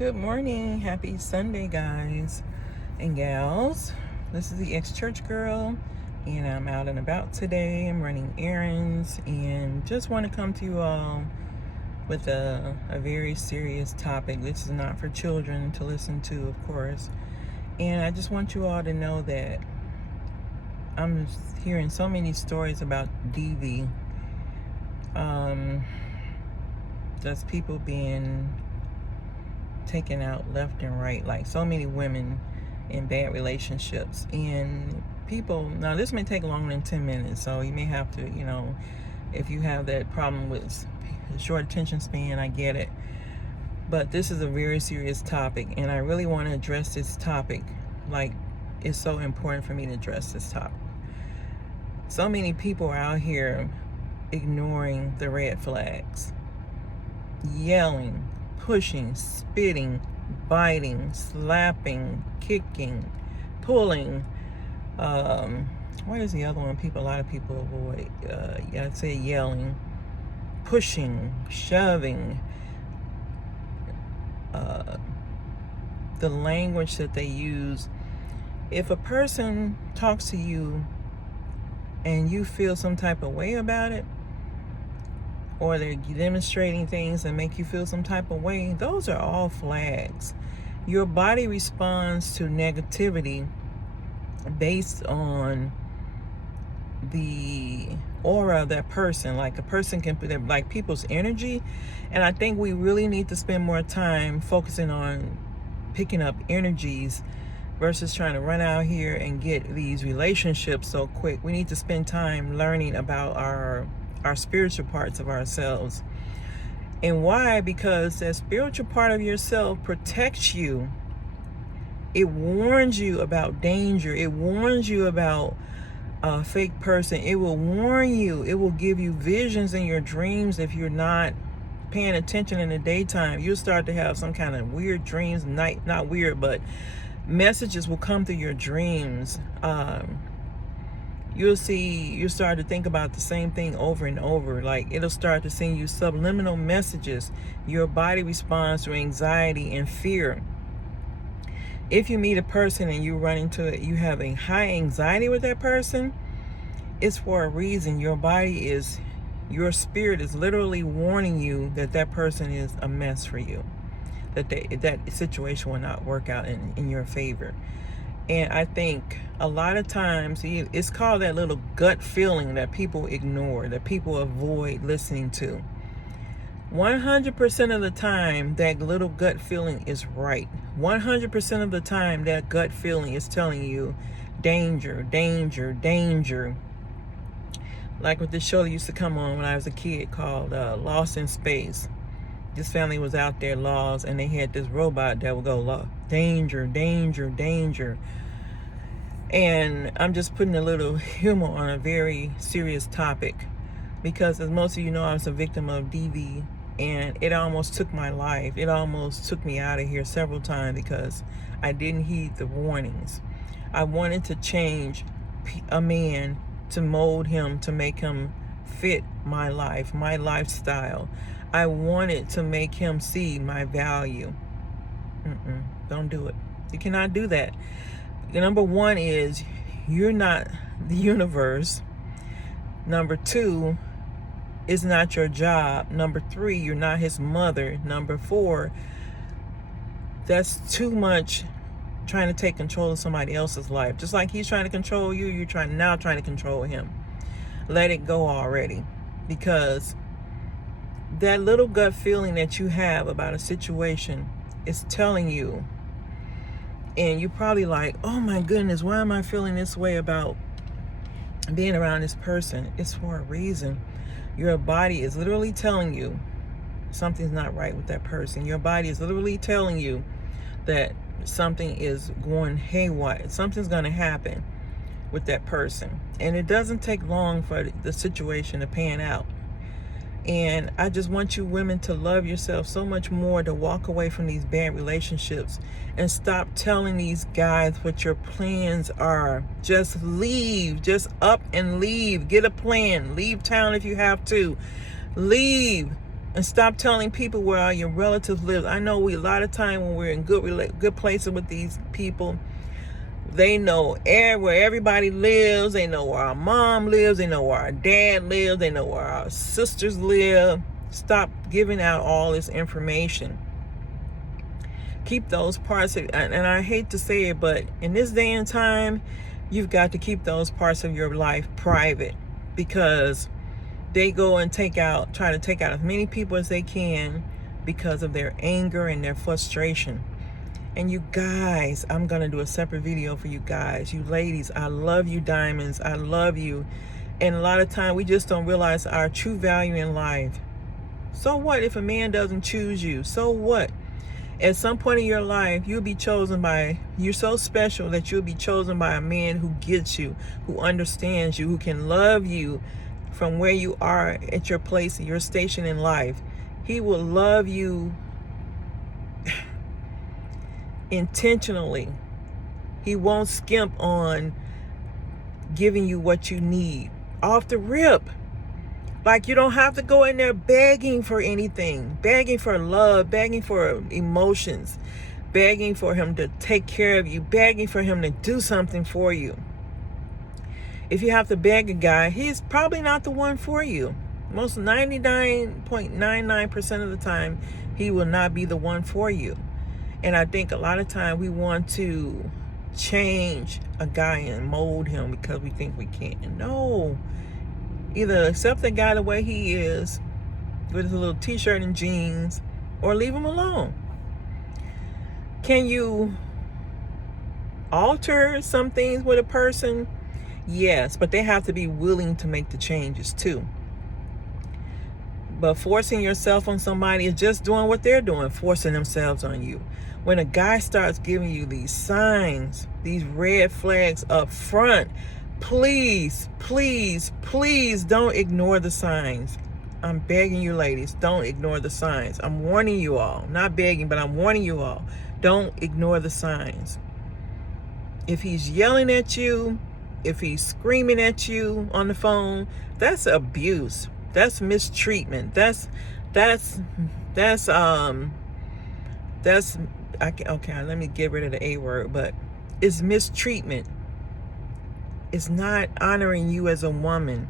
Good morning. Happy Sunday, guys and gals. This is the ex-church girl, and I'm out and about today. I'm running errands and just want to come to you all with a very serious topic. This is not for children to listen to, of course. And I just want you all to know that I'm hearing so many stories about DV. Just people being taken out left and right, like so many women in bad relationships. And people, now this may take longer than 10 minutes, so you may have to, if you have that problem with short attention span, I get it. But this is a very serious topic, and I really want to address this topic. Like, it's so important for me to address this topic. So many people are out here ignoring the red flags, yelling, pushing, spitting, biting, slapping, kicking, pulling. What is the other one? A lot of people avoid. I'd say yelling, pushing, shoving. The language that they use. If a person talks to you and you feel some type of way about it, or they're demonstrating things that make you feel some type of way, those are all flags. Your body responds to negativity based on the aura of that person. Like a person can put like people's energy, and I think we really need to spend more time focusing on picking up energies versus trying to run out here and get these relationships so quick. We need to spend time learning about our spiritual parts of ourselves. And why? Because that spiritual part of yourself protects you. It warns you about danger. It warns you about a fake person. It will warn you. It will give you visions in your dreams. If you're not paying attention in the daytime, you'll start to have some kind of weird dreams. Not weird, but messages will come through your dreams. You'll start to think about the same thing over and over. Like, it'll start to send you subliminal messages. Your body responds to anxiety and fear. If you meet a person and you run into it, you have a high anxiety with that person, it's for a reason. Your spirit is literally warning you that that person is a mess for you, that situation will not work out in your favor. And I think a lot of times it's called that little gut feeling that people ignore, that people avoid listening to. 100% of the time, that little gut feeling is right. 100% of the time, that gut feeling is telling you danger, danger, danger. Like with this show that used to come on when I was a kid called Lost in Space. This family was out there lost, and they had this robot that would go, danger, danger, danger. And I'm just putting a little humor on a very serious topic, because as most of you know, I was a victim of DV, and it almost took my life. It almost took me out of here several times because I didn't heed the warnings. I wanted to change a man, to mold him, to make him fit my life, my lifestyle. I wanted to make him see my value. Don't do it. You cannot do that. Number one is, you're not the universe. Number two, it's not your job. Number three, you're not his mother. Number four, that's too much trying to take control of somebody else's life. Just like he's trying to control you, you're trying to control him. Let it go already. Because that little gut feeling that you have about a situation is telling you, and you're probably like, oh my goodness, why am I feeling this way about being around this person? It's for a reason. Your body is literally telling you something's not right with that person. Your body is literally telling you that something is going haywire. Something's going to happen with that person. And it doesn't take long for the situation to pan out. And I just want you women to love yourself so much more, to walk away from these bad relationships and stop telling these guys what your plans are. Just leave. Just up and leave. Get a plan. Leave town if you have to. Leave. And stop telling people where all your relatives live. I know a lot of time when we're in good places with these people, they know where everybody lives. They know where our mom lives. They know where our dad lives. They know where our sisters live. Stop giving out all this information. Keep those parts of, and I hate to say it, but in this day and time, you've got to keep those parts of your life private, because they go and try to take out as many people as they can because of their anger and their frustration. And you guys, I'm going to do a separate video for you guys. You ladies, I love you, diamonds. I love you. And a lot of time we just don't realize our true value in life. So what if a man doesn't choose you? So what? At some point in your life, you're so special that you'll be chosen by a man who gets you, who understands you, who can love you from where you are at your place, your station in life. He will love you intentionally. He won't skimp on giving you what you need off the rip. Like, you don't have to go in there begging for anything, begging for love, begging for emotions, begging for him to take care of you, begging for him to do something for you. If you have to beg a guy, he's probably not the one for you. Most 99.99% of the time, he will not be the one for you. And I think a lot of time we want to change a guy and mold him because we think we can. No. Either accept the guy the way he is, with his little t-shirt and jeans, or leave him alone. Can you alter some things with a person? Yes, but they have to be willing to make the changes too. But forcing yourself on somebody is just doing what they're doing, forcing themselves on you. When a guy starts giving you these signs, these red flags up front, please, please, please don't ignore the signs. I'm begging you, ladies, don't ignore the signs. I'm warning you all. Not begging, but I'm warning you all. Don't ignore the signs. If he's yelling at you, if he's screaming at you on the phone, that's abuse. That's mistreatment. Okay, let me get rid of the A word, but it's mistreatment. It's not honoring you as a woman.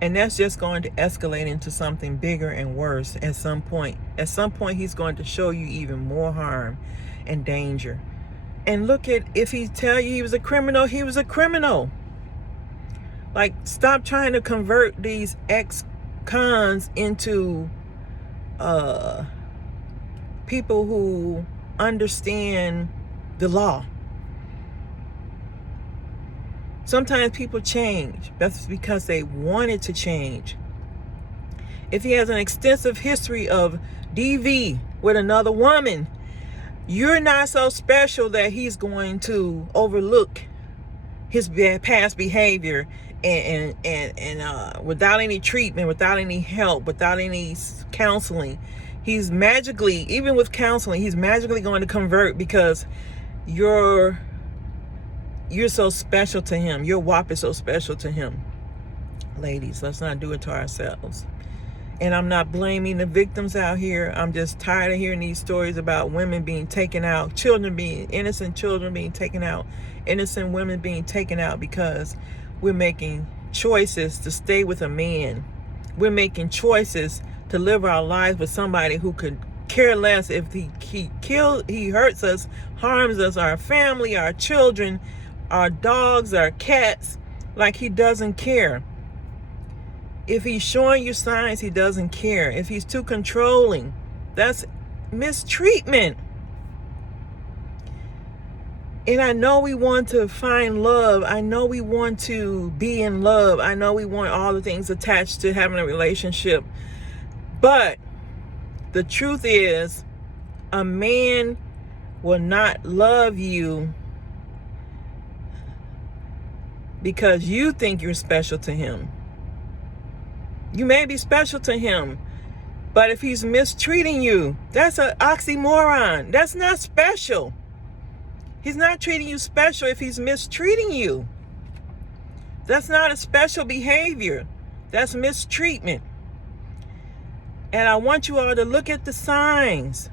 And that's just going to escalate into something bigger and worse at some point. At some point, he's going to show you even more harm and danger. And look at, if he tell you he was a criminal, he was a criminal. Like, stop trying to convert these ex-cons into people who understand the law. Sometimes people change. That's because they wanted to change. If he has an extensive history of DV with another woman, you're not so special that he's going to overlook his past behavior and without any treatment, without any help, without any counseling. He's magically, even with counseling, he's magically going to convert because you're so special to him. Your WAP is so special to him. Ladies, let's not do it to ourselves. And I'm not blaming the victims out here. I'm just tired of hearing these stories about women being taken out, innocent children being taken out, innocent women being taken out because we're making choices to stay with a man. We're making choices to live our lives with somebody who could care less if he hurts us, harms us, our family, our children, our dogs, our cats, like he doesn't care. If he's showing you signs, he doesn't care. If he's too controlling, that's mistreatment. And I know we want to find love. I know we want to be in love. I know we want all the things attached to having a relationship. But the truth is, a man will not love you because you think you're special to him. You may be special to him, but if he's mistreating you, that's an oxymoron. That's not special. He's not treating you special if he's mistreating you. That's not a special behavior. That's mistreatment. And I want you all to look at the signs.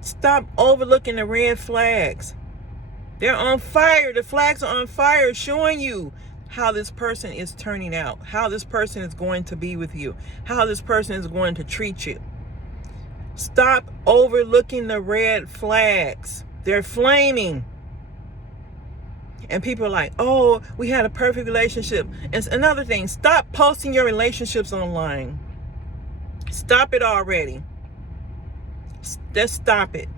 Stop overlooking the red flags. They're on fire. The flags are on fire, showing you how this person is turning out, how this person is going to be with you, how this person is going to treat you. Stop overlooking the red flags. They're flaming. And people are like, oh, we had a perfect relationship. And another thing, stop posting your relationships online. Stop it already. Just stop it.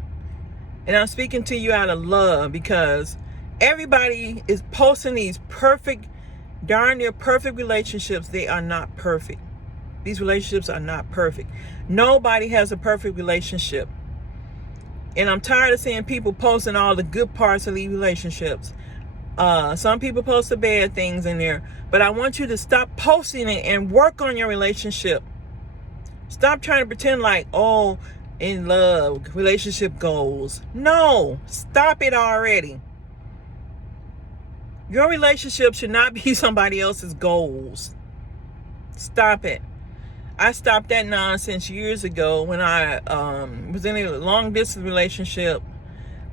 And I'm speaking to you out of love, because everybody is posting these perfect, darn near perfect relationships. They are not perfect. These relationships are not perfect. Nobody has a perfect relationship. And I'm tired of seeing people posting all the good parts of these relationships. Some people post the bad things in there, but I want you to stop posting it and work on your relationship. Stop trying to pretend like, oh, in love, relationship goals. No, stop it already. Your relationship should not be somebody else's goals. Stop it. I stopped that nonsense years ago when I was in a long distance relationship.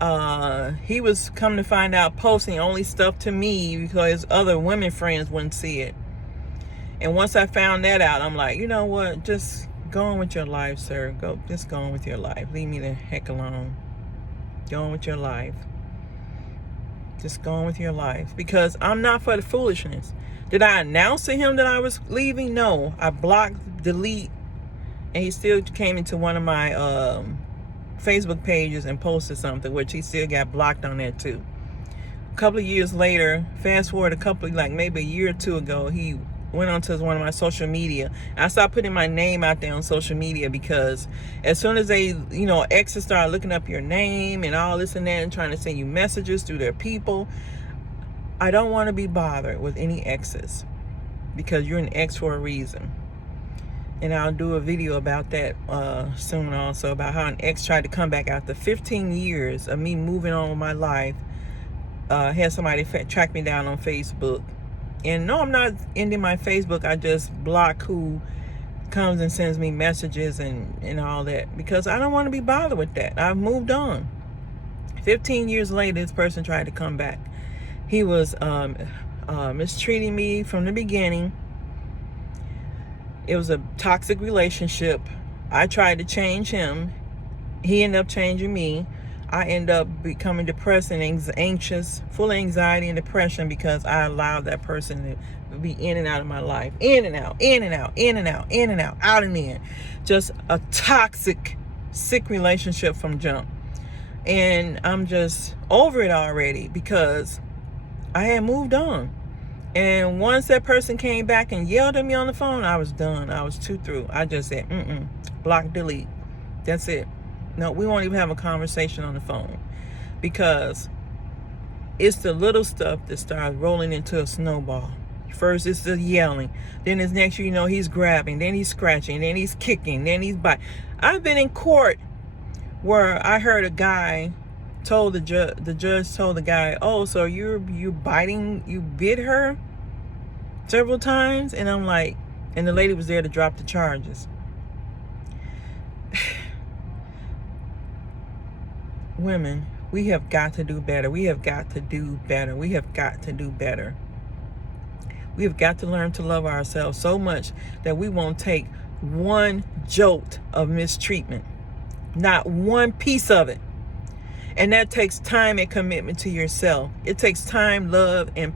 He was, come to find out, posting only stuff to me because other women friends wouldn't see it. And once I found that out, I'm like, you know what? Just go on with your life, sir. Just go on with your life. Leave me the heck alone. Go on with your life. Just go on with your life. Because I'm not for the foolishness. Did I announce to him that I was leaving? No. I blocked, delete, and he still came into one of my Facebook pages and posted something, which he still got blocked on that too. A couple of years later, fast forward like maybe a year or two ago, he went onto one of my social media. I stopped putting my name out there on social media, because as soon as they, exes start looking up your name and all this and that and trying to send you messages through their people, I don't want to be bothered with any exes, because you're an ex for a reason. And I'll do a video about that soon also, about how an ex tried to come back after 15 years of me moving on with my life. Had somebody track me down on Facebook. And no, I'm not ending my Facebook. I just block who comes and sends me messages and all that, because I don't want to be bothered with that. I've moved on. 15 years later, this person tried to come back. He was mistreating me from the beginning. It was a toxic relationship. I tried to change him. He ended up changing me. I ended up becoming depressed and anxious, full of anxiety and depression, because I allowed that person to be in and out of my life. In and out, in and out, in and out, in and out, out and in. Just a toxic, sick relationship from jump. And I'm just over it already, because I had moved on. And once that person came back and yelled at me on the phone, I was done. I was too through. I just said, block, delete. That's it. No, we won't even have a conversation on the phone, because it's the little stuff that starts rolling into a snowball. First, it's the yelling. Then it's next, he's grabbing. Then he's scratching. Then he's kicking. Then he's biting. I've been in court where I heard a guy told the judge told the guy, oh, so you biting, you bit her several times? And I'm like, and the lady was there to drop the charges. Women, we have got to do better. We have got to do better. We have got to do better. We have got to learn to love ourselves so much that we won't take one jolt of mistreatment, not one piece of it. And that takes time and commitment to yourself. It takes time, love, and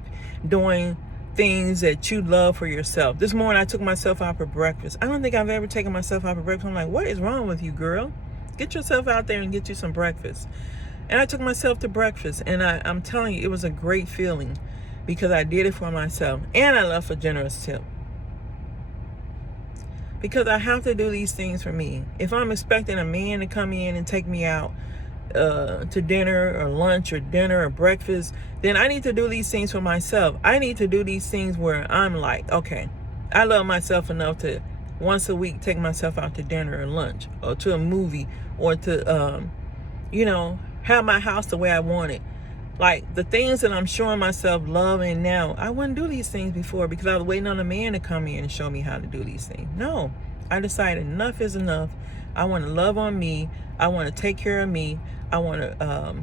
doing things that you love for yourself. This morning, I took myself out for breakfast. I don't think I've ever taken myself out for breakfast. I'm like, what is wrong with you, girl? Get yourself out there and get you some breakfast. And I took myself to breakfast. And I'm telling you, it was a great feeling, because I did it for myself. And I left a generous tip, because I have to do these things for me. If I'm expecting a man to come in and take me out to dinner or lunch or dinner or breakfast, then I need to do these things for myself. I need to do these things where I'm like, okay, I love myself enough to once a week take myself out to dinner or lunch or to a movie, or to have my house the way I want it. Like the things that I'm showing myself love in now, I wouldn't do these things before, because I was waiting on a man to come in and show me how to do these things. No, I decided enough is enough. I want to love on me. I want to take care of me. I want to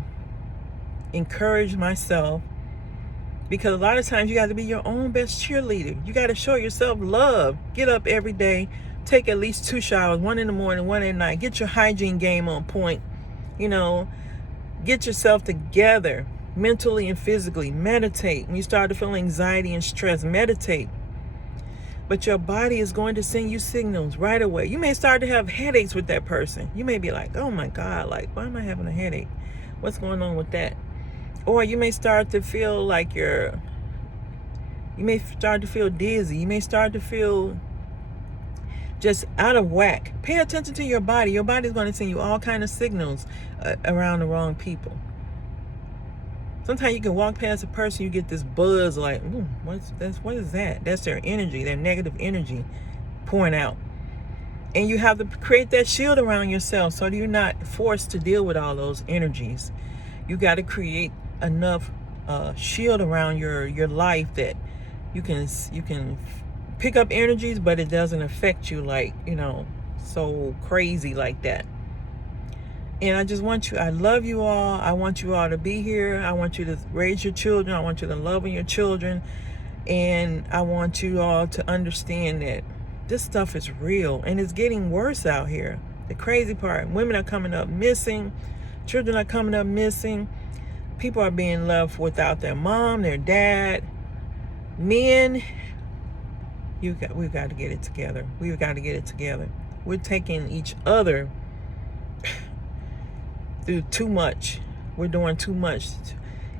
encourage myself, because a lot of times you got to be your own best cheerleader. You got to show yourself love. Get up every day. Take at least 2 showers, 1 in the morning, 1 at night. Get your hygiene game on point. You know, get yourself together mentally and physically. Meditate. When you start to feel anxiety and stress, meditate. But your body is going to send you signals right away. You may start to have headaches with that person. You may be like, oh my God, like, why am I having a headache? What's going on with that? Or you may start to feel like you may start to feel dizzy. You may start to feel just out of whack. Pay attention to your body. Your body is going to send you all kind of signals around the wrong people. Sometimes you can walk past a person, you get this buzz like, ooh, what is that? That's their energy, their negative energy pouring out. And you have to create that shield around yourself so that you're not forced to deal with all those energies. You got to create enough shield around your life that you can pick up energies, but it doesn't affect you like, so crazy like that. And I love you all. I want you all to be here. I want you to raise your children. I want you to love on your children. And I want you all to understand that this stuff is real and it's getting worse out here. The crazy part, women are coming up missing. Children are coming up missing. People are being left without their mom, their dad. Men, we've got to get it together. We've got to get it together. We're taking each other through too much. We're doing too much.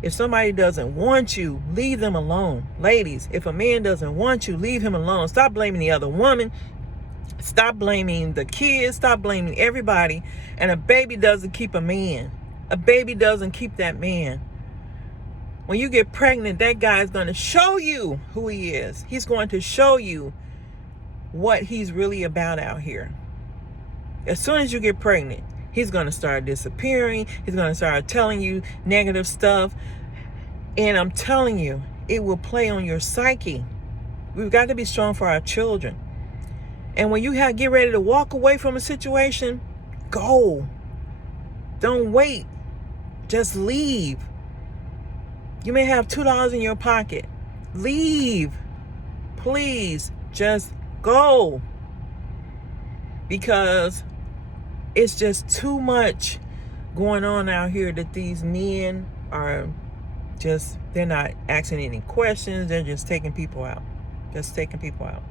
If somebody doesn't want you, leave them alone. Ladies, if a man doesn't want you, leave him alone. Stop blaming the other woman. Stop blaming the kids. Stop blaming everybody. And a baby doesn't keep a man. A baby doesn't keep that man. When you get pregnant, that guy is going to show you who he is. He's going to show you what he's really about out here. As soon as you get pregnant, he's going to start disappearing. He's going to start telling you negative stuff. And I'm telling you, it will play on your psyche. We've got to be strong for our children. And when you get ready to walk away from a situation, go. Don't wait. Just leave. You may have $2 in your pocket. Leave. Please, just go. Because it's just too much going on out here that these men are they're not asking any questions. They're just taking people out. Just taking people out.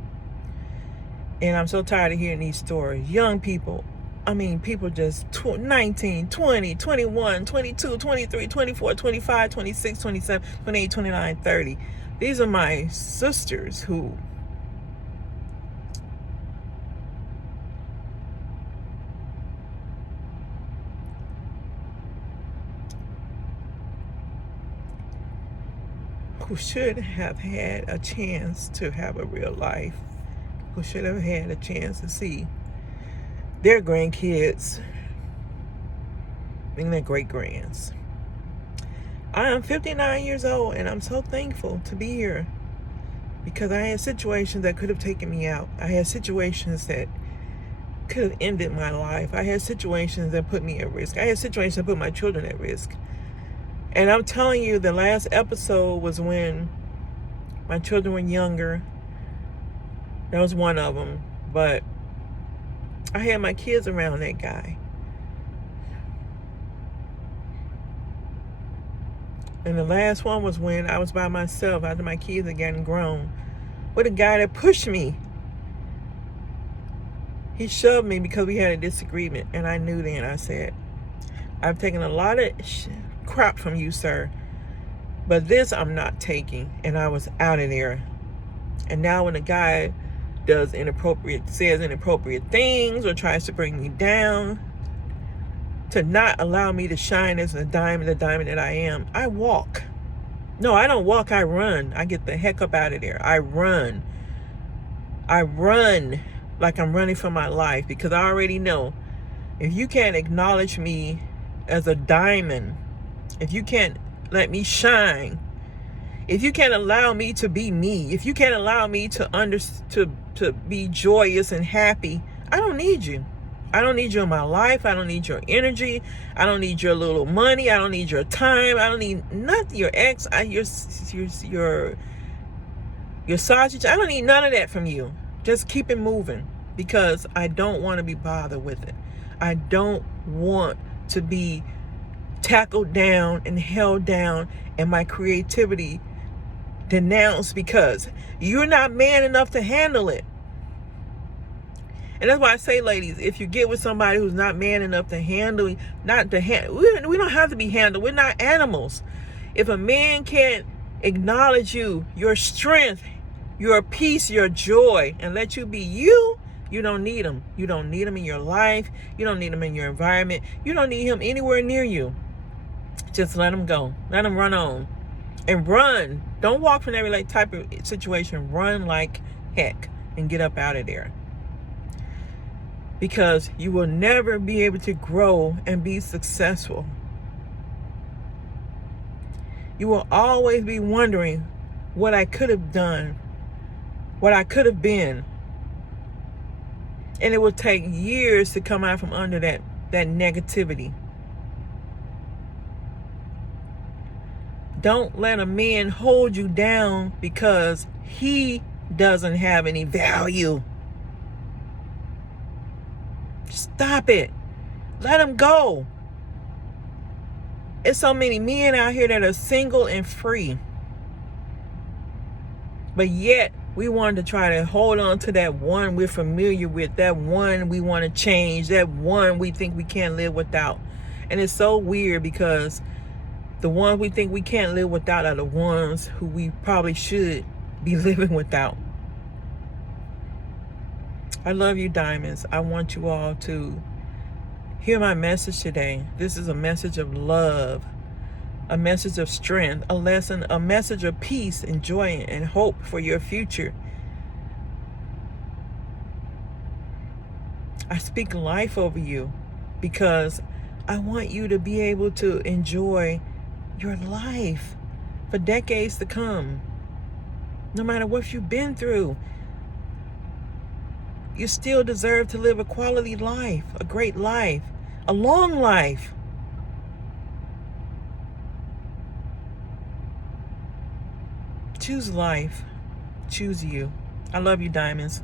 And I'm so tired of hearing these stories. Young people, people just 19, 20, 21, 22, 23, 24, 25, 26, 27, 28, 29, 30. These are my sisters who should have had a chance to have a real life, who should have had a chance to see their grandkids and their great-grands. I am 59 years old, and I'm so thankful to be here because I had situations that could have taken me out. I had situations that could have ended my life. I had situations that put me at risk. I had situations that put my children at risk. And I'm telling you, the last episode was when my children were younger. That was one of them. But I had my kids around that guy. And the last one was when I was by myself after my kids had gotten grown with a guy that pushed me. He shoved me because we had a disagreement. And I knew then, I said, I've taken a lot of crap from you, sir, but this I'm not taking. And I was out of there. And now when a guy says inappropriate things or tries to bring me down, to not allow me to shine as the diamond that I am, I walk. No, I don't walk, I run. I get the heck up out of there. I run like I'm running for my life, because I already know if you can't acknowledge me as a diamond, if you can't let me shine, If you can't allow me to be me, if you can't allow me to be joyous and happy, I don't need you. I don't need you in my life. I don't need your energy. I don't need your little money. I don't need your time. I don't need nothing. Your ex, your sausage. I don't need none of that from you. Just keep it moving, because I don't want to be bothered with it. I don't want to be tackled down and held down and my creativity denounced because you're not man enough to handle it. And that's why I say, ladies, if you get with somebody who's not man enough to handle, we don't have to be handled. We're not animals. If a man can't acknowledge you, your strength, your peace, your joy, and let you be you, you don't need him. You don't need him in your life. You don't need him in your environment. You don't need him anywhere near you. Just let him go. Let him run on. And run. Don't walk from every type of situation. Run like heck and get up out of there. Because you will never be able to grow and be successful. You will always be wondering what I could have done, what I could have been. And it will take years to come out from under that negativity. Don't let a man hold you down because he doesn't have any value. Stop it. Let him go. There's so many men out here that are single and free. But yet, we want to try to hold on to that one we're familiar with, that one we want to change, that one we think we can't live without. And it's so weird because the ones we think we can't live without are the ones who we probably should be living without. I love you, diamonds. I want you all to hear my message today. This is a message of love, a message of strength, a lesson, a message of peace and joy and hope for your future. I speak life over you because I want you to be able to enjoy your life for decades to come. No matter what you've been through, you still deserve to live a quality life, a great life, a long life. Choose life. Choose you. I love you, diamonds.